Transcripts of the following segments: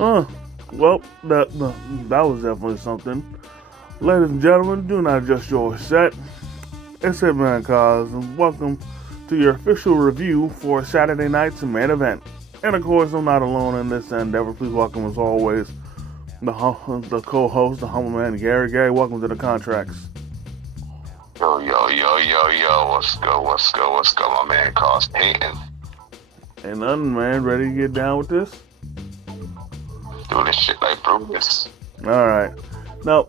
Uh, well, that was definitely something. Ladies and gentlemen, do not adjust your set. It's Hitman Cause, and welcome to your official review for Saturday night's main event. And of course, I'm not alone in this endeavor. Please welcome, as always, the co-host, the humble man, Gary. Gary, welcome to the Contracts. Yo, what's good, my man, Cause Payton. Ain't nothing, man. Ready to get down with this? Do this shit like Brutus. Alright. Now,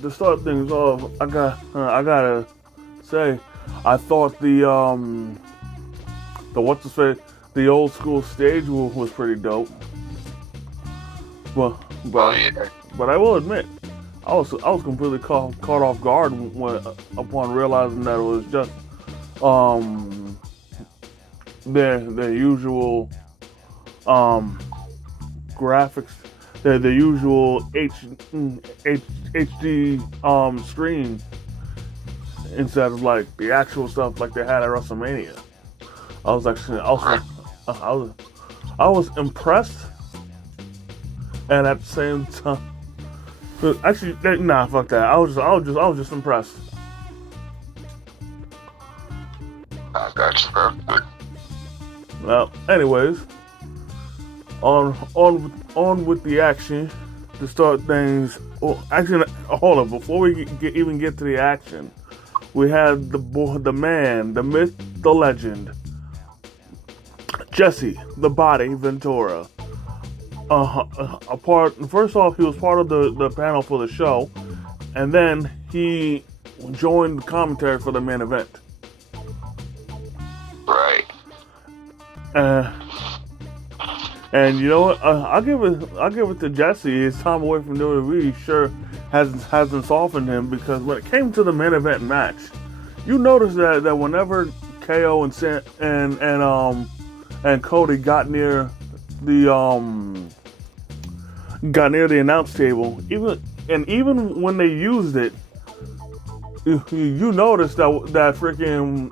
to start things off, I gotta say, I thought the old school stage was pretty dope. But I will admit, I was completely caught off guard upon realizing that it was just their usual graphics, the usual HD screen, instead of like the actual stuff like they had at WrestleMania. I was impressed, and at the same time, actually, nah, fuck that. I was just impressed. I got you, bro. Well, anyways, on with the action to start things. Well, actually, hold on. Before we even get to the action, we had the man, the myth, the legend, Jesse the Body Ventura. First off, he was part of the panel for the show, and then he joined the commentary for the main event. Right. And you know what? I'll give it to Jesse. His time away from WWE sure hasn't softened him, because when it came to the main event match, you notice that whenever KO and Cody got near the announce table, even when they used it, you notice that freaking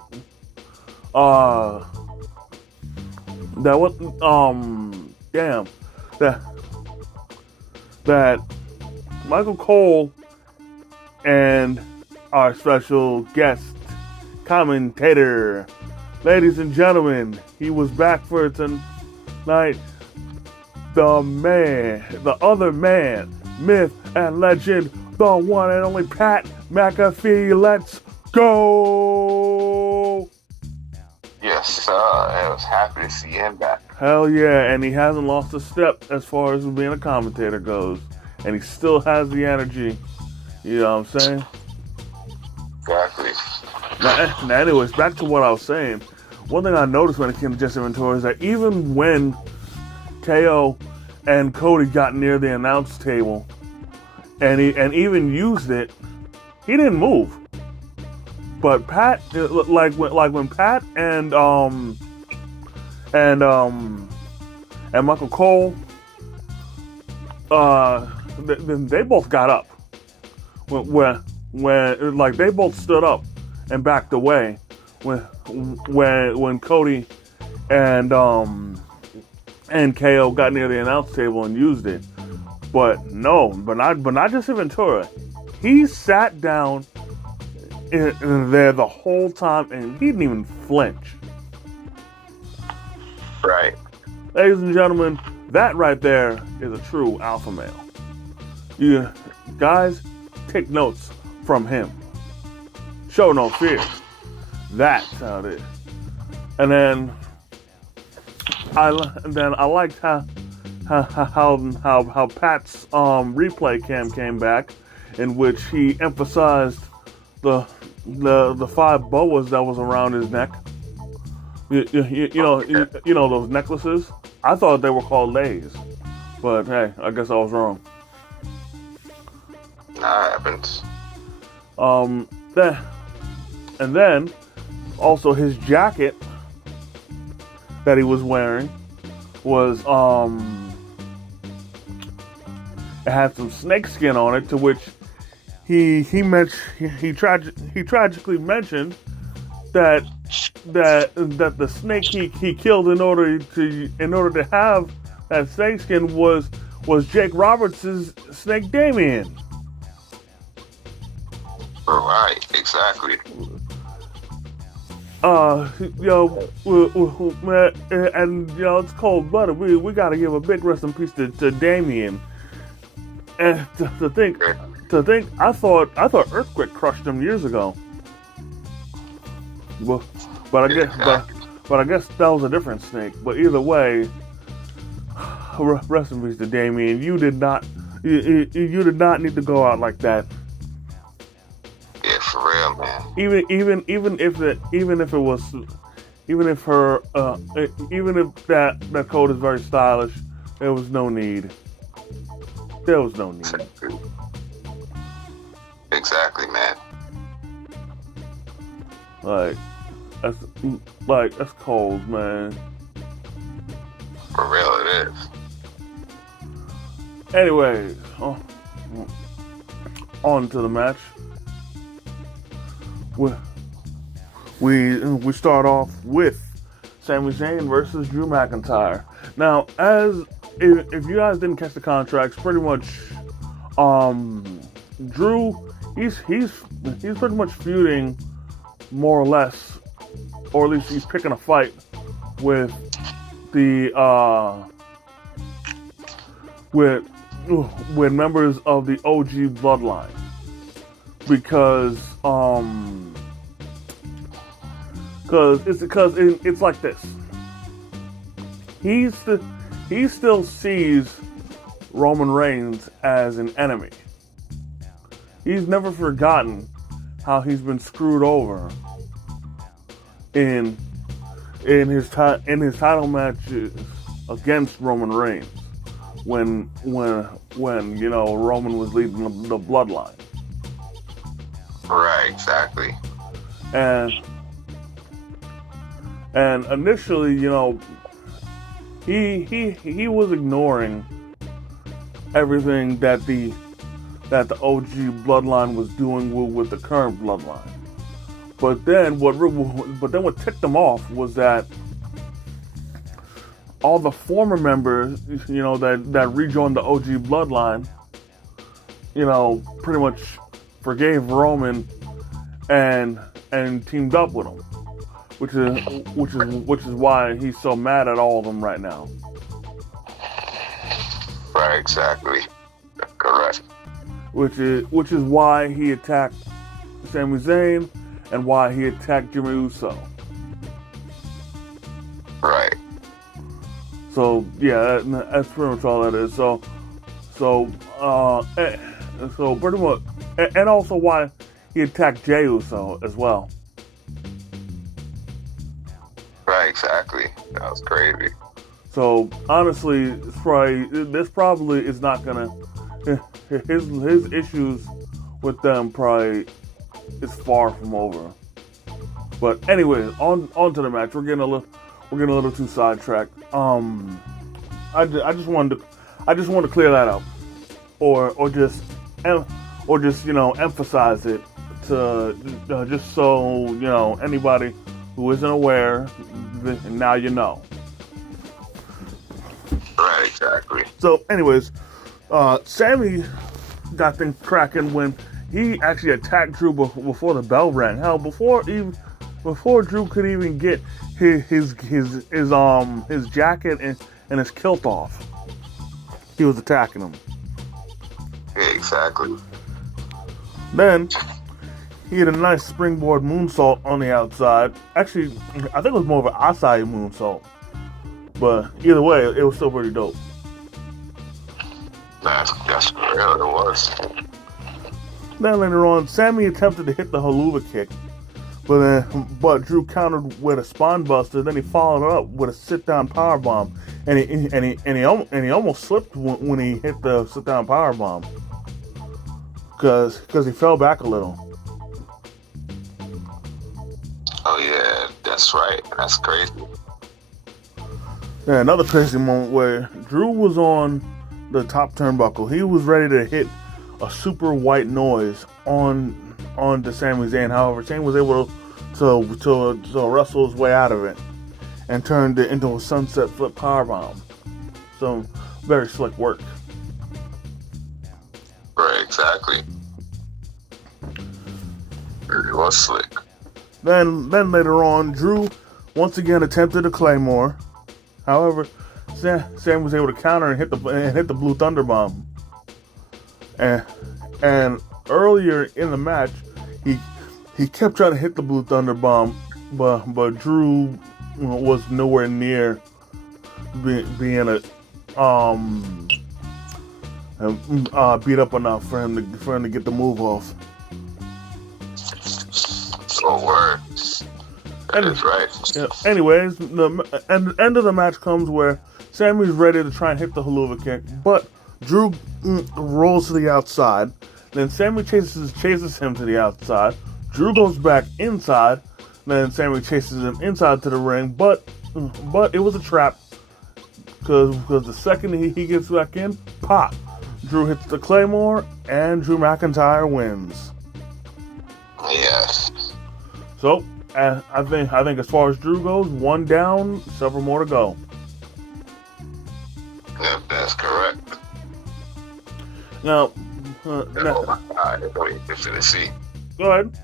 that Michael Cole and our special guest commentator, ladies and gentlemen, he was back for tonight. The other man, myth and legend, the one and only Pat McAfee. Let's go! Yes, sir. I was happy to see him back. Hell yeah, and he hasn't lost a step as far as being a commentator goes. And he still has the energy. You know what I'm saying? Exactly. Now, anyways, back to what I was saying. One thing I noticed when it came to Jesse Ventura is that even when KO and Cody got near the announce table and even used it, he didn't move. But Pat, like when Pat and Michael Cole, they both got up. When like they both stood up and backed away when Cody and KO got near the announce table and used it. But not just Ventura. He sat down in there the whole time, and he didn't even flinch. Right. Ladies and gentlemen, that right there is a true alpha male. You guys, take notes from him. Show no fear. That's how it is. And then I liked how Pat's replay cam came back, in which he emphasized the 5 boas that was around his neck. You know those necklaces. I thought they were called lays, but hey, I guess I was wrong. Nah, it happens. Then also his jacket that he was wearing was it had some snake skin on it, to which he tragically mentioned that the snake he killed in order to have that snake skin was was Jake Roberts' Snake Damien. Right, exactly. Man, and it's cold blooded. We got to give a big rest in peace to Damien. And to think, I thought Earthquake crushed him years ago. Well, but I guess that was a different snake. But either way, rest in peace to Damien. You did not need to go out like that. Yeah, for real, man. Even if that coat is very stylish, there was no need. There was no need. Exactly, man. That's cold, man. For real, it is. Anyways, on to the match. We start off with Sami Zayn versus Drew McIntyre. Now, if you guys didn't catch the contracts, pretty much, Drew, he's pretty much feuding more or less, or at least he's picking a fight with the with members of the OG bloodline, because it's like this. He still sees Roman Reigns as an enemy. He's never forgotten how he's been screwed over in his title matches against Roman Reigns when Roman was leading the bloodline. Right, exactly. And initially, he was ignoring everything that the OG bloodline was doing with the current bloodline. But then what ticked him off was that all the former members, that rejoined the OG bloodline, pretty much forgave Roman and teamed up with him. Which is why he's so mad at all of them right now. Right, exactly. Correct. Which is why he attacked Sami Zayn and why he attacked Jimmy Uso. Right. So yeah, that's pretty much all that is. So pretty much, and also why he attacked Jey Uso as well. Right, exactly. That was crazy. So honestly, this probably is not gonna. His issues with them probably is far from over. But anyways, on to the match. We're getting a little too sidetracked. I just wanted to clear that up, or just emphasize it to just so anybody who isn't aware, now you know. Right, exactly. So, anyways, Sammy got things cracking when he actually attacked Drew before the bell rang. Hell, before Drew could even get his jacket and his kilt off, he was attacking him. Yeah, exactly. Then he had a nice springboard moonsault on the outside. Actually, I think it was more of an acai moonsault. But either way, it was still pretty dope. That's real, it was. Then later on, Sammy attempted to hit the haluva kick, but Drew countered with a spine buster. Then he followed it up with a sit-down powerbomb, and he almost slipped when he hit the sit-down powerbomb, because he fell back a little. Oh yeah, that's right. That's crazy. Yeah, another crazy moment where Drew was on the top turnbuckle. He was ready to hit a super white noise on to Sami Zayn. However, Zayn was able to wrestle his way out of it and turned it into a sunset flip powerbomb. So very slick work. Exactly. It was slick. Then later on, Drew once again attempted a Claymore. However, Sam was able to counter and hit the Blue Thunder Bomb. And earlier in the match, he kept trying to hit the Blue Thunder Bomb, but Drew was nowhere near being beat up enough for him to get the move off. Oh, word. That is right. Yeah, anyways, the end of the match comes where Sammy's ready to try and hit the haluva kick, but Drew rolls to the outside. Then Sammy chases him to the outside. Drew goes back inside. Then Sammy chases him inside to the ring, but it was a trap because the second he gets back in, pop. Drew hits the Claymore, and Drew McIntyre wins. Yes. So I think as far as Drew goes, one down, several more to go. Yep, that's correct. Now, oh my God, it's very interesting to see. Go ahead.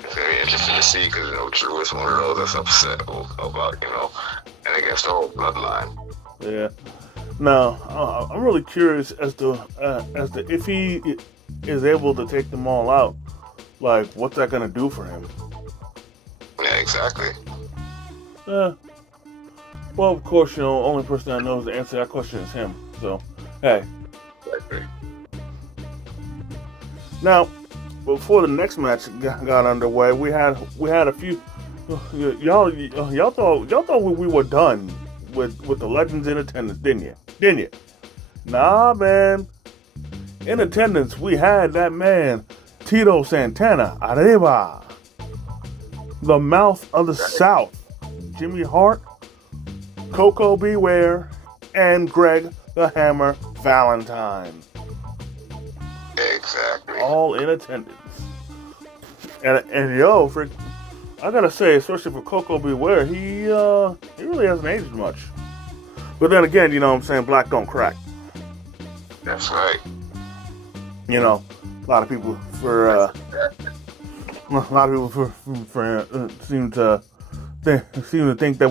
It's very interesting to see because Drew is one of those that's upset about and against the whole bloodline. Yeah. Now, I'm really curious as to if he is able to take them all out. Like, what's that gonna do for him? Yeah, exactly. Well, of course, only person that knows the answer to that question is him. So, hey. Exactly. Now, before the next match got underway, we had a few. Y'all thought we were done with the legends in attendance, didn't you? Nah, man. In attendance, we had that man, Tito Santana, Arriba. The mouth of the South, Jimmy Hart, Coco Beware, and Greg the Hammer Valentine. Exactly. All in attendance. And yo, frick, I gotta say, especially for Coco Beware, he really hasn't aged much. But then again, you know what I'm saying, black don't crack. That's right. A lot of people seem to think that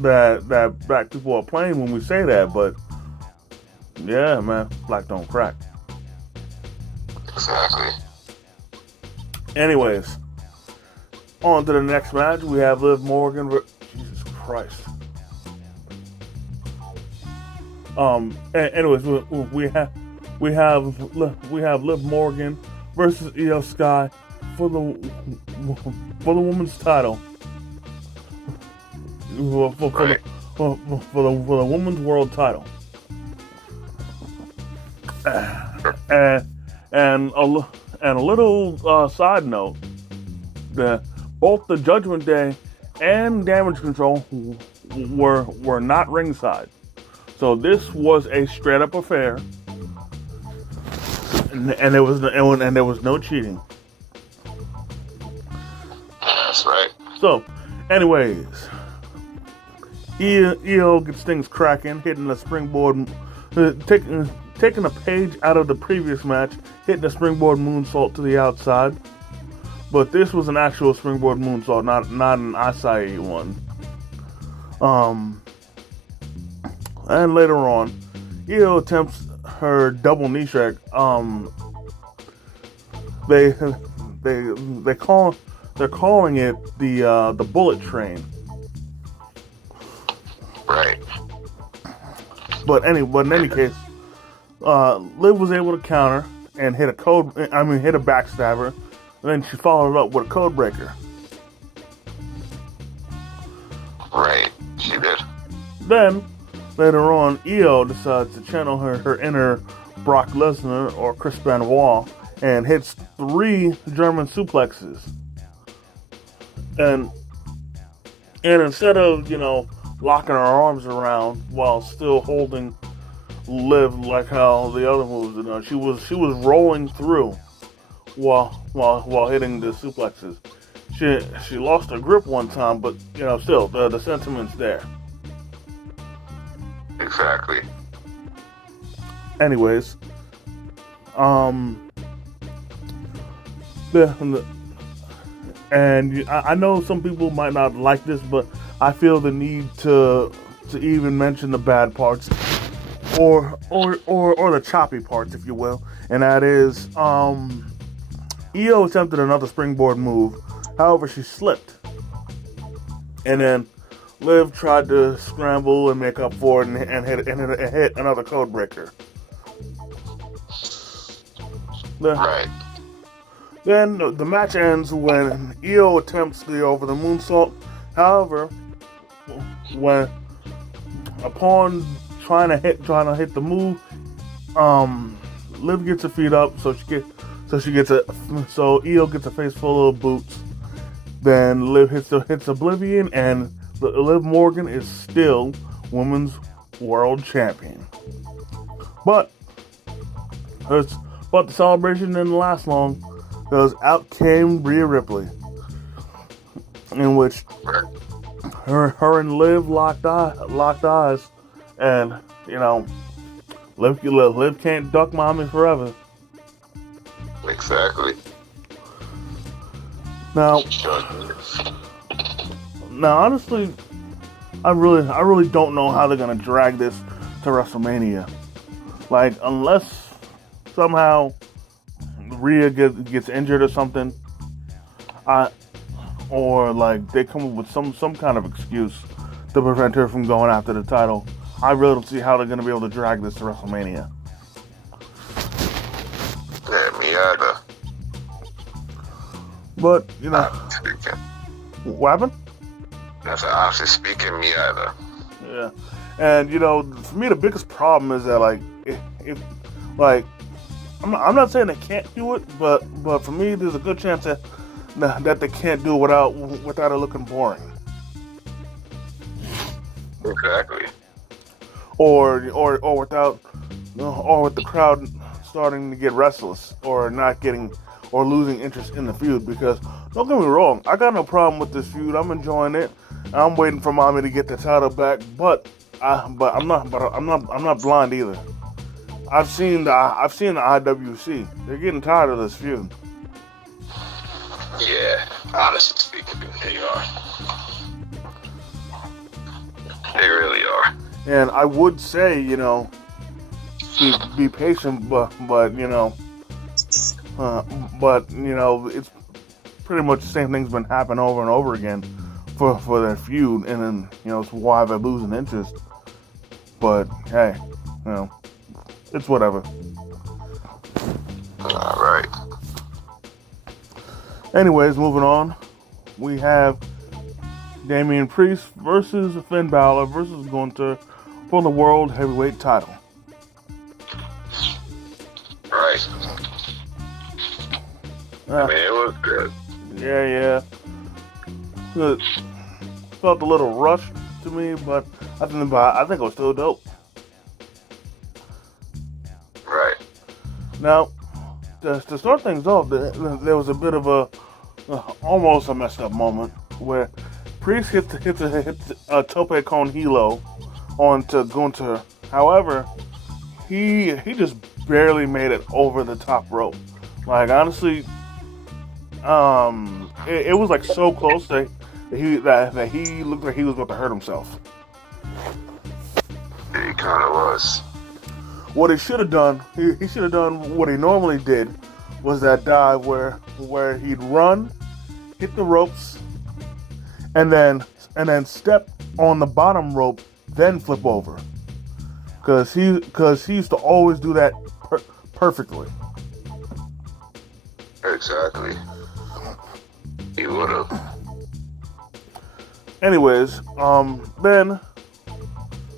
that black people are playing when we say that, but yeah, man, black don't crack. Exactly. Anyways, on to the next match. We have Liv Morgan. Jesus Christ. Anyways, we have Liv Morgan versus Io Sky for the women's title. For the women's world title. And a little side note, that both the Judgment Day and Damage Control were not ringside. So this was a straight up affair, and there was no cheating. That's right. So, anyways, Io gets things cracking, hitting a springboard, taking a page out of the previous match, hitting a springboard moonsault to the outside. But this was an actual springboard moonsault, not an Acai one. And later on, Io attempts her double knee strike. They're calling it the bullet train. Right. But in any case, Liv was able to counter and hit a backstabber. And then she followed up with a code breaker. Right, she did. Then, later on, Io decides to channel her inner Brock Lesnar or Chris Benoit and hits 3 German suplexes. And instead of, locking her arms around while still holding Liv like how the other moves did, she was rolling through while hitting the suplexes. She lost her grip one time, but still the sentiment's there. Exactly. Anyways, Um, the, and I know some people might not like this, but I feel the need to even mention the bad parts, or the choppy parts, if you will, and that is Io attempted another springboard move, however she slipped, and then Liv tried to scramble and make up for it and hit another code breaker. Right. Then the match ends when Io attempts the over the moonsault. However, when upon trying to hit the move, Liv gets her feet up, so Io gets a face full of boots. Then Liv hits Oblivion, and Liv Morgan is still Women's World Champion. But the celebration didn't last long, because out came Rhea Ripley, in which her and Liv locked eyes, and Liv can't duck mommy forever. Exactly. Now, honestly, I really don't know how they're gonna drag this to WrestleMania. Like, unless somehow Rhea gets injured or something, or like they come up with some kind of excuse to prevent her from going after the title, I really don't see how they're gonna be able to drag this to WrestleMania. Yeah, me either. But what happened? That's honestly speaking, me either. Yeah, and for me the biggest problem is that if I'm not saying they can't do it, but for me there's a good chance that they can't do it without it looking boring. Exactly. Or without, or with the crowd starting to get restless, or not getting, or losing interest in the feud. Because don't get me wrong, I got no problem with this feud. I'm enjoying it. I'm waiting for mommy to get the title back, but I'm not blind either. I've seen the IWC. They're getting tired of this feud. Yeah, honestly speaking, they are. They really are. And I would say, be patient, but it's pretty much the same thing's been happening over and over again for their feud, and then it's why they're losing interest. But hey, it's whatever. All right. Anyways, moving on, we have Damian Priest versus Finn Balor versus Gunther for the World Heavyweight title. Right. I mean, it was good. Yeah. It felt a little rushed to me, but I think it was still dope. Right. Now, to start things off, there was a bit of almost a messed up moment where Priest hits a tope con hilo onto Gunther. However, he just barely made it over the top rope. Like, honestly, it was like so close that he looked like he was about to hurt himself. He kind of was. What he should have done, he should have done what he normally did, was that dive where he'd run, hit the ropes, and then step on the bottom rope, then flip over. Because he used to always do that perfectly. Exactly. He would have. Anyways, then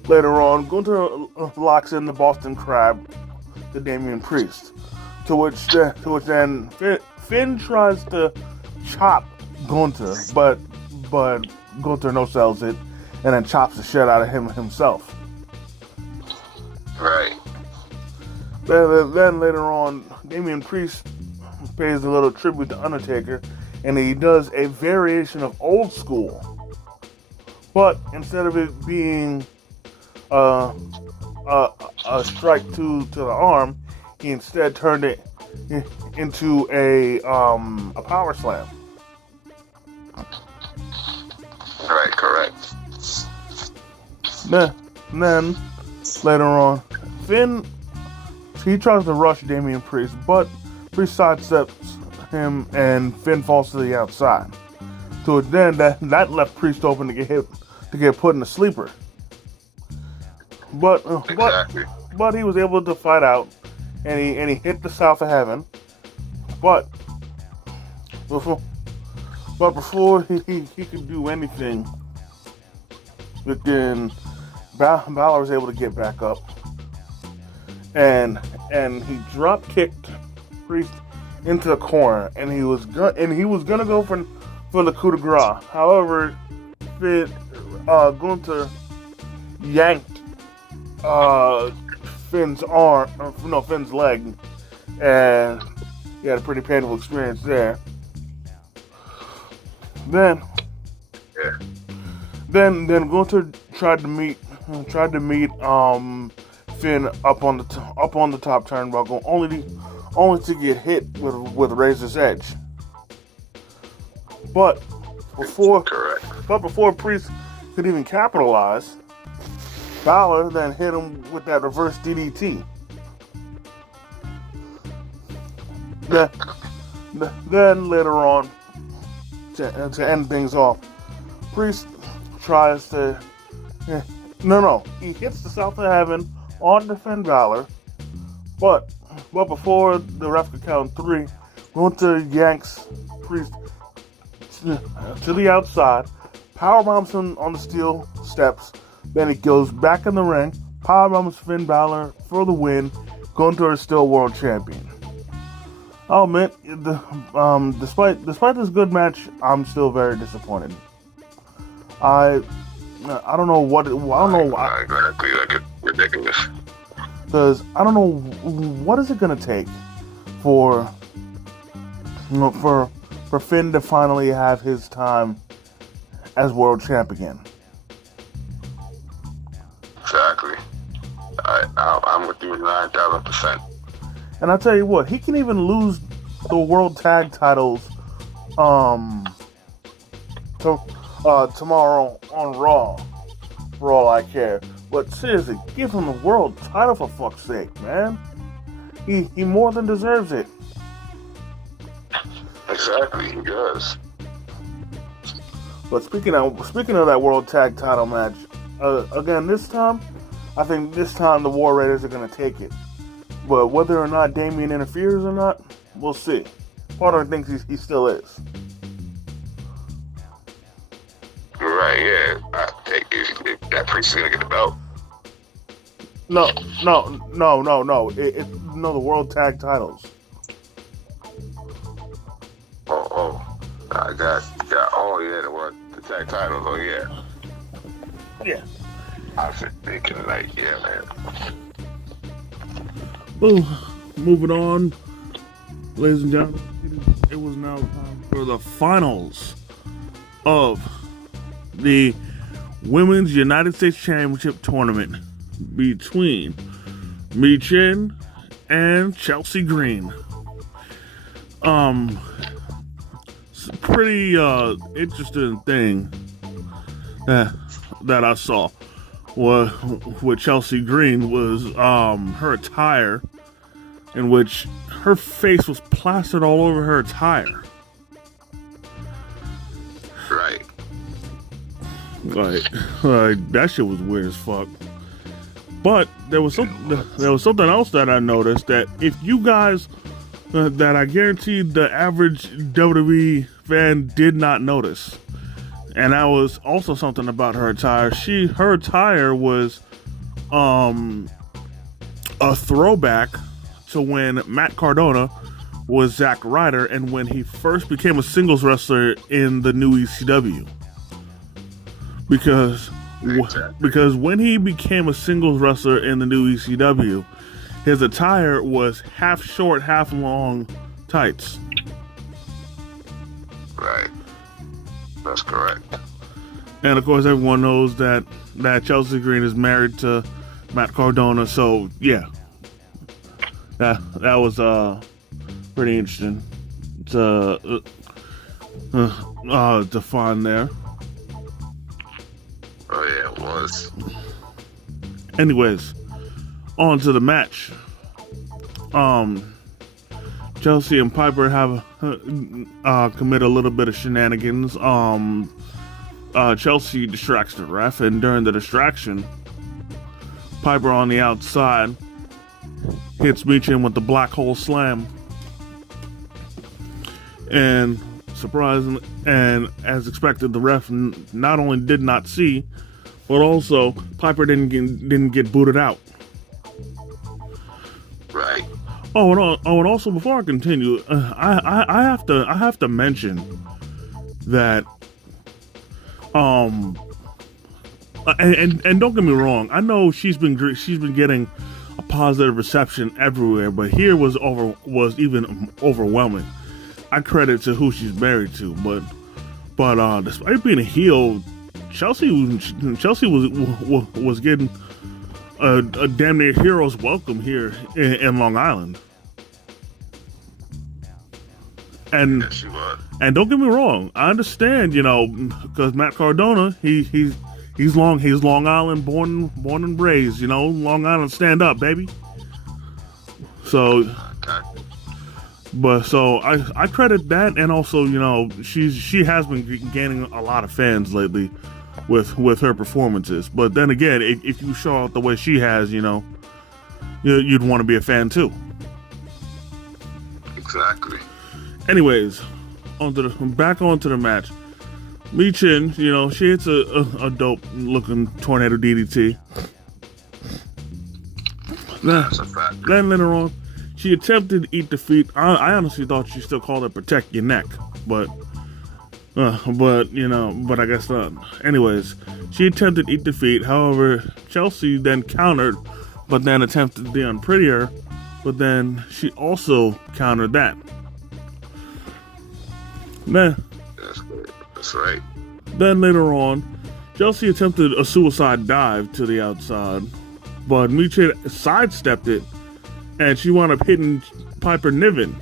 later on, Gunther locks in the Boston Crab to Damian Priest, to which then Finn tries to chop Gunther, but Gunther no-sells it and then chops the shit out of him himself. Right. Then later on, Damian Priest pays a little tribute to Undertaker, and he does a variation of Old School. But instead of it being a strike to the arm, he instead turned it into a power slam. Right, correct. Then later on, Finn, he tries to rush Damian Priest, but Priest sidesteps him and Finn falls to the outside. So then that left Priest open to get put in a sleeper. But he was able to fight out, and he hit the South of Heaven. But before he could do anything, then Balor was able to get back up, and he drop kicked Priest into the corner, and he was gonna go for the coup de grace. However, Gunther yanked Finn's leg, and he had a pretty painful experience there. Then Gunther tried to meet Finn up on the top turnbuckle, only to get hit with Razor's Edge. But before Priest could even capitalize, Balor then hit him with that reverse DDT. Then later on, to end things off, Priest tries to he hits the South of Heaven on Finn Balor, but before the ref could count 3, Gunther yanks Priest to the outside, powerbombs him on the steel steps. Then he goes back in the ring, powerbombs Finn Balor for the win. Gunther is still world champion. Oh man, despite this good match, I'm still very disappointed. I don't know what why. Exactly, like it's ridiculous. Because I don't know what is it gonna take for Finn to finally have his time as world champ again. Exactly. I'm with you 9,000%. And I'll tell you what, he can even lose the world tag titles tomorrow on Raw, for all I care. But seriously, give him the world title for fuck's sake, man. He more than deserves it. Exactly, he does. But speaking of that world tag title match, again I think this time the War Raiders are gonna take it. But whether or not Damian interferes or not, we'll see. Part of me thinks he still is. Right, yeah. I think if that Priest is gonna get the belt. No. The world tag titles. I got. Oh yeah, the tag titles. Oh yeah. Yeah. I was thinking like, yeah, man. Well, moving on, ladies and gentlemen, it was now time for the finals of the Women's United States Championship Tournament between Michin and Chelsea Green. Pretty interesting thing that I saw with Chelsea Green was her attire, in which her face was plastered all over her attire. Right. Like that shit was weird as fuck. But there was something else that I noticed, that if you guys that I guarantee the average WWE fan did not notice. And that was also something about her attire. Her attire was a throwback to when Matt Cardona was Zack Ryder and when he first became a singles wrestler in the new ECW. Because when he became a singles wrestler in the new ECW, his attire was half short, half long tights. Right. That's correct. And of course, everyone knows that Chelsea Green is married to Matt Cardona, so yeah. That was pretty interesting to to find there. Oh yeah, it was. Anyways, on to the match. Chelsea and Piper have committed a little bit of shenanigans. Chelsea distracts the ref, and during the distraction, Piper on the outside hits Michin with the black hole slam. And surprisingly, and as expected, the ref not only did not see, but also Piper didn't get booted out. Right. And also before I continue, I have to mention that and don't get me wrong, I know she's been getting a positive reception everywhere, but here was even overwhelming. I credit to who she's married to, but despite being a heel, Chelsea was getting a damn near hero's welcome here in Long Island. And Yes, she was. and don't get me wrong, I understand, because Matt Cardona, he's Long Island born and raised, Long Island stand up, baby. So, Okay. but so I credit that, and also she has been gaining a lot of fans lately with her performances. But then again, if you show out the way she has, you'd want to be a fan too. Exactly. Anyways, back onto the match. Michin, she hits a dope looking tornado DDT. That's a fact. Then later on, she attempted to eat defeat. I honestly thought she still called it protect your neck, but I guess not. Anyways, she attempted to eat defeat. However, Chelsea then countered, but then attempted the unprettier, but then she also countered that. That's right. Then later on, Chelsea attempted a suicide dive to the outside, but Michin sidestepped it, and she wound up hitting Piper Niven.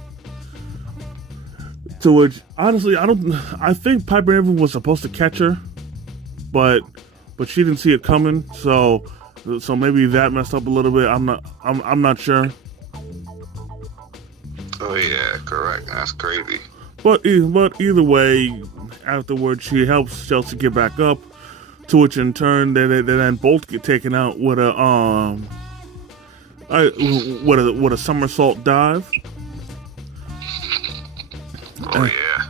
To which, honestly, I think Piper Niven was supposed to catch her, but she didn't see it coming, so maybe that messed up a little bit. I'm not sure. Oh yeah, correct. That's crazy. But either way, afterwards she helps Chelsea get back up, to which in turn they then both get taken out with a somersault dive. Oh yeah.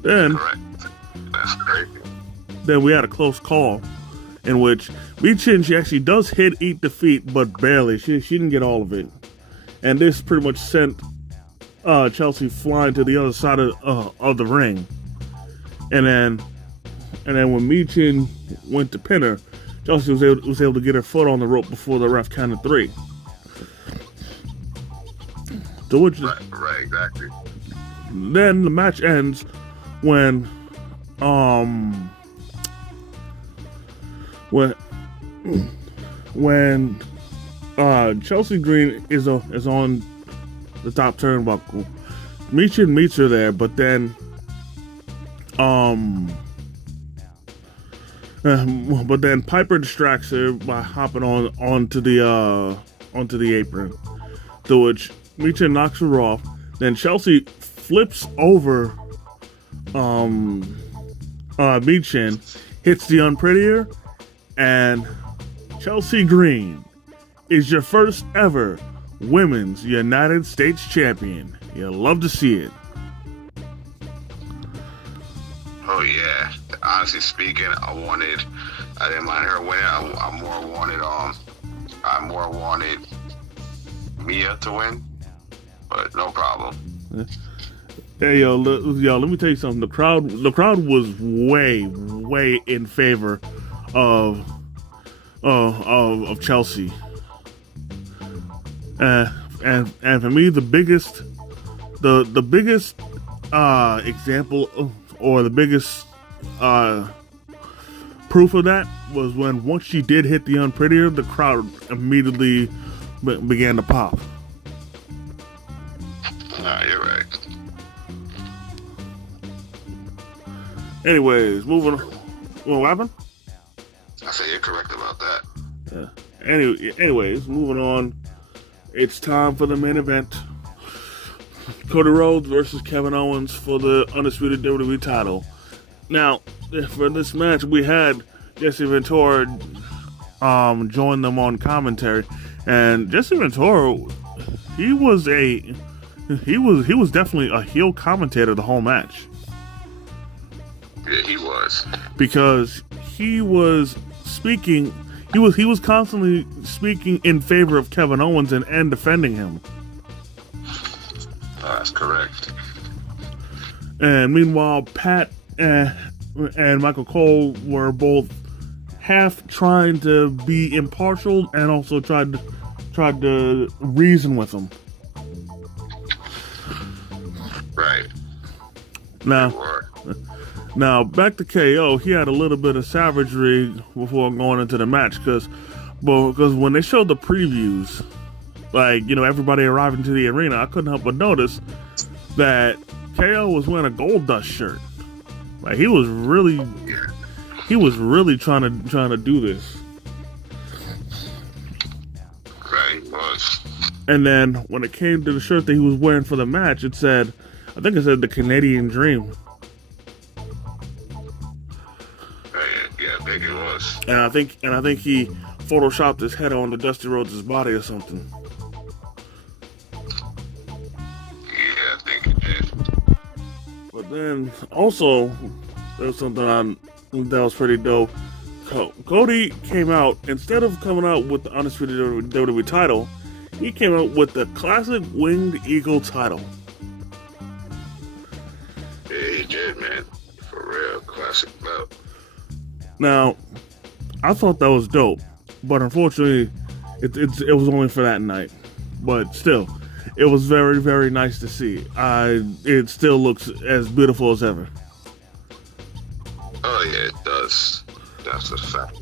Then Correct. That's crazy. Then we had a close call in which Michin, she actually does eat defeat, but barely. She didn't get all of it, and this pretty much sent Chelsea flying to the other side of the ring. And then when Michin went to pin her, Chelsea was able to get her foot on the rope before the ref counted 3. To which Right, exactly. then the match ends when Chelsea Green is on the top turnbuckle. Michin meets her there, but then Piper distracts her by hopping onto the apron, to which Michin knocks her off. Then Chelsea flips over Michin, hits the unprettier, and Chelsea Green is your first ever Women's United States Champion. You'll love to see it. Oh yeah. Honestly speaking, I didn't mind her winning. I more wanted Mia to win, but no problem. Hey let me tell you something. The crowd was way in favor of Chelsea. And for me, the biggest example or the biggest proof of that was when once she did hit the unprettier, the crowd immediately began to pop. Nah, you're right. Anyways, moving on. What happened? I say you're correct about that. Yeah. Anyways, moving on. It's time for the main event. Cody Rhodes versus Kevin Owens for the undisputed WWE title. Now, for this match, we had Jesse Ventura join them on commentary, and Jesse Ventura, he was definitely a heel commentator the whole match. Yeah, he was. Because he was speaking, he was constantly speaking in favor of Kevin Owens and defending him. That's correct. And meanwhile, Pat and Michael Cole were both half trying to be impartial and also tried to reason with him. Right. Now back to KO. He had a little bit of savagery before going into the match because when they showed the previews, like, you know, everybody arriving to the arena, I couldn't help but notice that KO was wearing a Gold Dust shirt. Like, he was really trying to do this. Right, he was. And then when it came to the shirt that he was wearing for the match, I think it said the Canadian Dream. Yeah, I think it was. And I think he photoshopped his head onto Dusty Rhodes' body or something. Yeah, I think it did. But then also there was something that was pretty dope. Cody came out, instead of coming out with the undisputed WWE title, he came out with the classic Winged Eagle title. Yeah, he did, man. For real, classic belt. Now, I thought that was dope, but unfortunately, it was only for that night. But still, it was very, very nice to see. It still looks as beautiful as ever. Oh yeah, it does. That's a fact.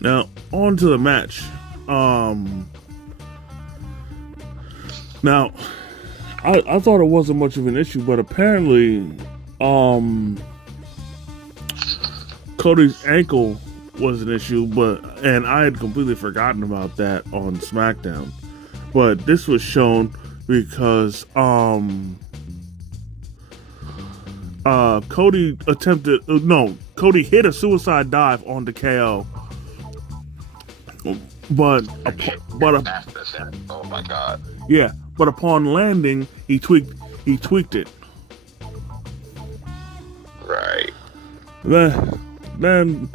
Now, on to the match. Now, I thought it wasn't much of an issue, but apparently, Cody's ankle was an issue, and I had completely forgotten about that on SmackDown. But this was shown because Cody hit a suicide dive onto KO. But oh my god. Yeah, but upon landing, he tweaked it. Right. Then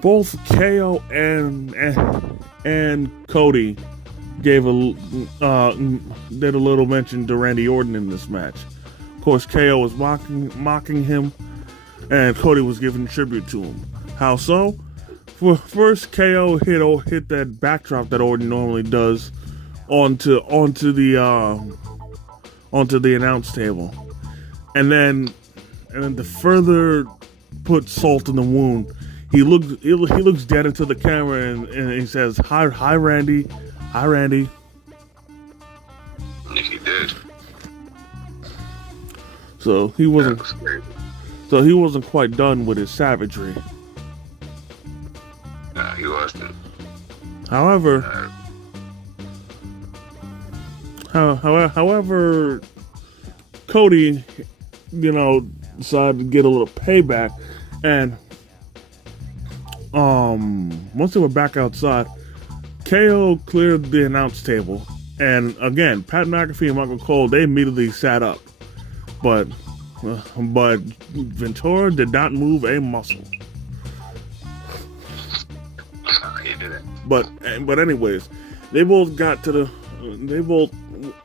both KO and Cody did a little mention to Randy Orton in this match. Of course, KO was mocking him, and Cody was giving tribute to him. How so? First, KO hit that backdrop that Orton normally does onto the announce table, and then to further put salt in the wound, he looks dead into the camera and he says, "Hi Randy, hi Randy." He did. So he wasn't quite done with his savagery. Nah, he wasn't. However, Cody, decided to get a little payback, and once they were back outside, KO cleared the announce table, and again, Pat McAfee and Michael Cole, they immediately sat up, but Ventura did not move a muscle. He didn't. But anyways, they both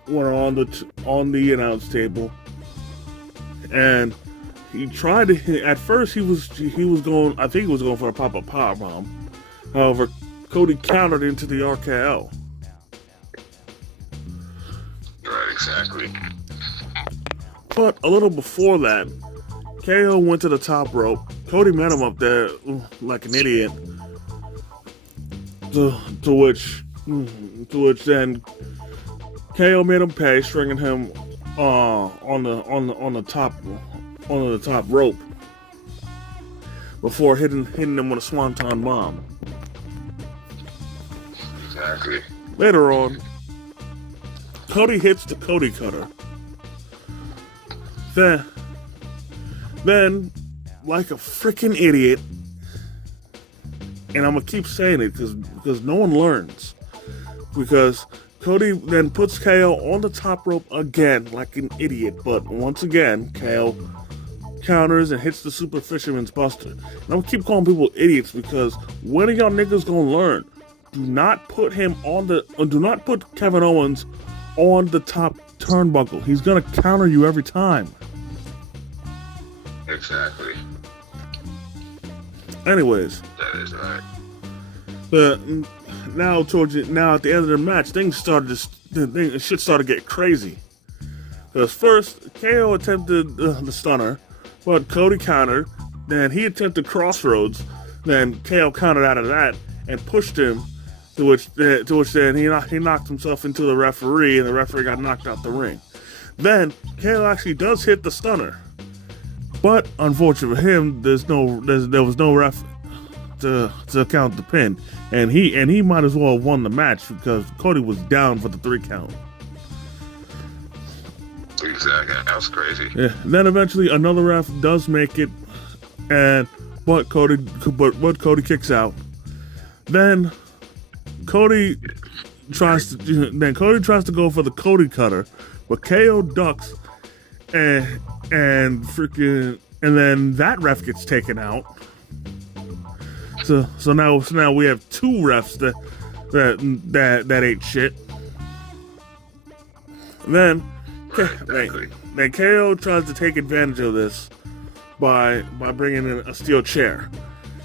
went on the announce table, and he tried to hit. At first, he was going. I think he was going for a pop-up powerbomb. However, Cody countered into the RKO. Right, exactly. But a little before that, KO went to the top rope. Cody met him up there like an idiot. To which then KO made him pay, stringing him on the top rope before hitting him with a swanton bomb. Exactly. Later on, Cody hits the Cody Cutter. Then, like a freaking idiot, and I'm gonna keep saying it because no one learns. Because Cody then puts KO on the top rope again, like an idiot. But once again, KO counters and hits the Super Fisherman's Buster. And I'm gonna keep calling people idiots because when are y'all niggas gonna learn? Do not put Kevin Owens on the top turnbuckle. He's gonna counter you every time. Exactly. Anyways, that is right. Now at the end of the match, shit started to get crazy. Because first, KO attempted the stunner, but Cody countered. Then he attempted crossroads. Then KO countered out of that and pushed him. To which then he knocked himself into the referee, and the referee got knocked out the ring. Then KO actually does hit the stunner, but unfortunately for him, there was no ref to count the pin, and he might as well have won the match because Cody was down for the 3 count. Exactly, that was crazy. Yeah. Then eventually another ref does make it, but Cody kicks out. Then Cody tries to go for the Cody Cutter, but KO ducks, and then that ref gets taken out. So now we have 2 refs that ate shit. Then KO tries to take advantage of this by bringing in a steel chair.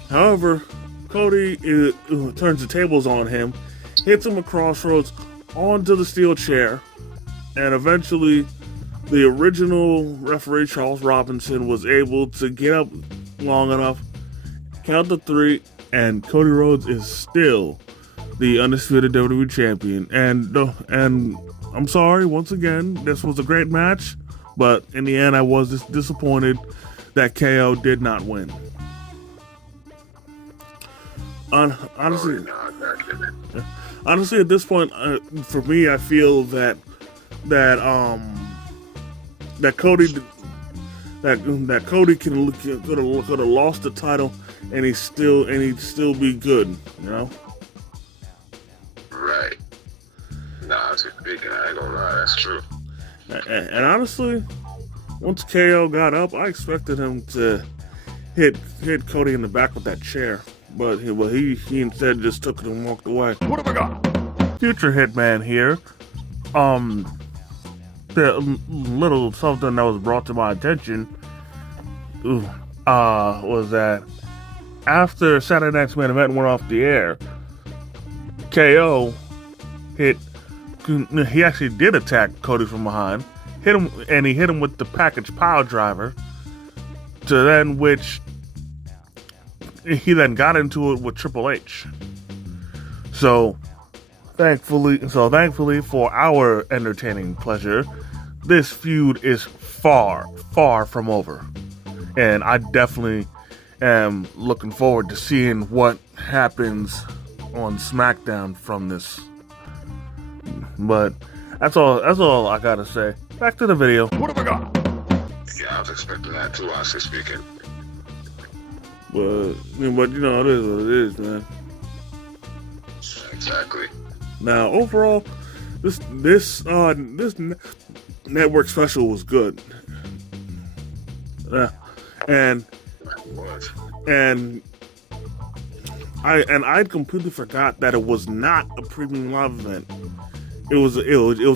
However, Cody turns the tables on him, hits him with crossroads onto the steel chair, and eventually the original referee, Charles Robinson, was able to get up long enough, count to 3, and Cody Rhodes is still the undisputed WWE champion. And I'm sorry, once again, this was a great match, but in the end I was just disappointed that KO did not win. Honestly, at this point, for me, I feel that Cody could have lost the title and he'd still be good, you know. Right. Nah, speaking, I ain't gonna lie, that's true. And honestly, once KO got up, I expected him to hit Cody in the back with that chair. But he instead just took it and walked away. What have I got? Future Hitman here. The little something that was brought to my attention was that after Saturday Night's Main Event went off the air, KO he actually did attack Cody from behind, hit him with the package pile driver, to then which he then got into it with Triple H. So thankfully for our entertaining pleasure, this feud is far, far from over. And I definitely am looking forward to seeing what happens on SmackDown from this. But that's all I gotta say. Back to the video. What have I got? Yeah, I was expecting that too, honestly speaking. But you know, it is what it is, man. Exactly. Now, overall, this network special was good. And I completely forgot that it was not a premium live event. It was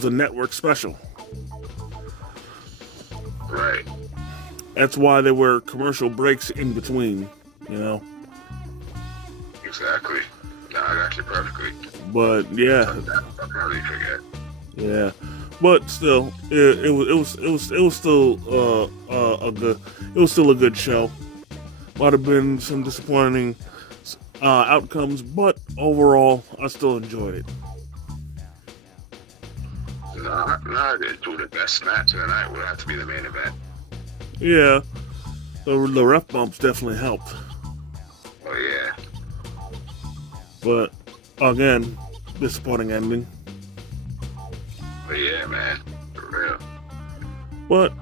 a network special. Right. That's why there were commercial breaks in between, you know. Exactly. No, I got you perfectly. But yeah. I probably forget. Yeah. But still, it was still a good show. Might have been some disappointing outcomes, but overall, I still enjoyed it. No, the best match of the night would have to be the main event. Yeah, the ref bumps definitely helped. Oh yeah. But again, disappointing ending. But yeah, man, for real. But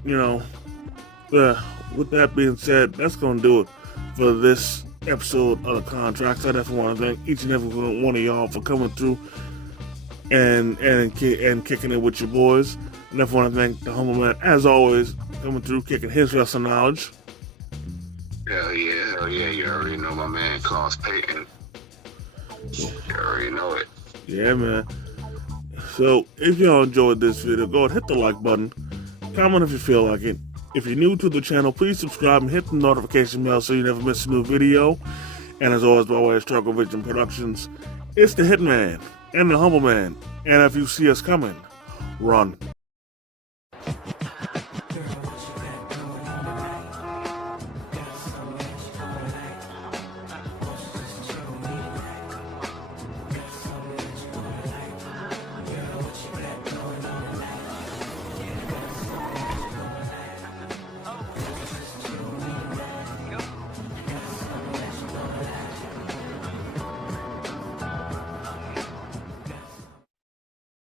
with that being said, that's gonna do it for this episode of the Contracts. I definitely want to thank each and every one of y'all for coming through and kicking it with your boys. And I want to thank the Humble Man, as always, coming through, kicking his wrestling knowledge. Hell yeah. You already know my man, Klaus Payton. You already know it. Yeah, man. So, if y'all enjoyed this video, go ahead, hit the like button. Comment if you feel like it. If you're new to the channel, please subscribe and hit the notification bell so you never miss a new video. And as always, by way of Struggle Vision Productions, it's the Hitman and the Humble Man. And if you see us coming, run.